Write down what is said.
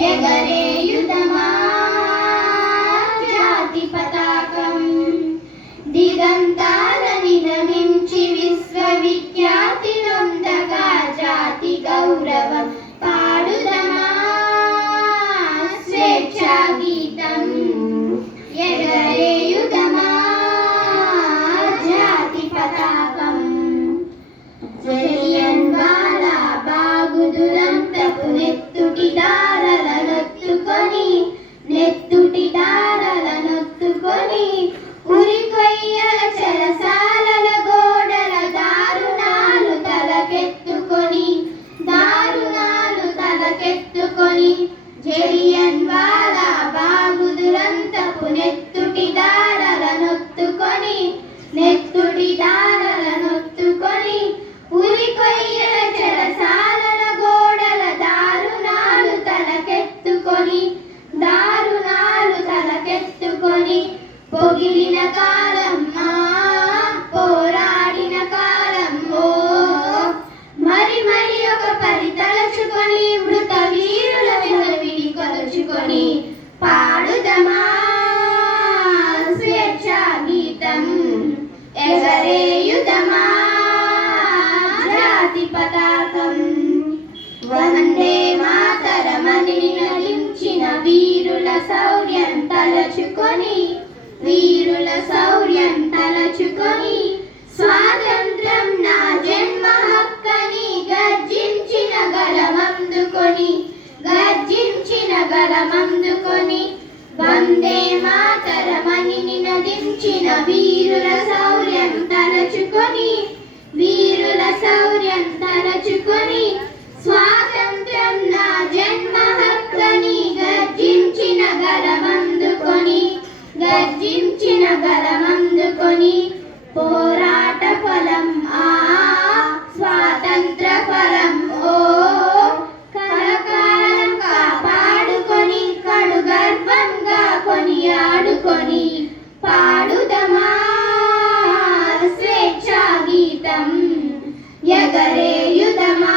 ఎగరేయుదమా జాతి పతాకం దిగంతాలని నమించి విశ్వవిఖ్యాతి నొందగా జాతి గౌరవం పాడుదమా స్వేచ్ఛా గీతం ఎగరేయుదమా జాతి పతాకం జలియన్వాలా బాగు దురంతపు నెత్తుటి దారలనొత్తుకొని ఉరికొయ్యల చెరసాలల గోడల దారుణాలు తలకెత్తుకొని జలియన్వాలా బాగు దురంతపు నెత్తుటి దారలనొత్తుకొని ఉరికొయ్యల చెరసాలల గోడల దారుణాలు తలకెత్తుకొని పొగిలిన కాలం పోరాడిన కాలం మరి ఒక పరి తలచుకొని మృత వీరుల విలువిని కొలుచుకొని పాడుదమా స్వేచ్ఛా గీతం ఎగరేయుదమా జాతి పతాకం వందే మాతరమని నినదించిన వీరుల శౌర్యం తలచుకొని స్వాతంత్రం నా జన్మ హక్కని గర్జించిన గలమందుకొని వందే మాతరమని నినదించిన వీరుల శౌర్యం తలచుకొని స్వాతంత్రం నా జన్మ హక్కని గర్జించిన గలమందుకొని పోరాట ఫలం స్వాతంత్ర ఫలం కలకాలం కాపాడుకొని కడు గర్వంగా కొనియాడుకొని పాడుదమా స్వేచ్ఛా గీతం ఎగరేయుదమా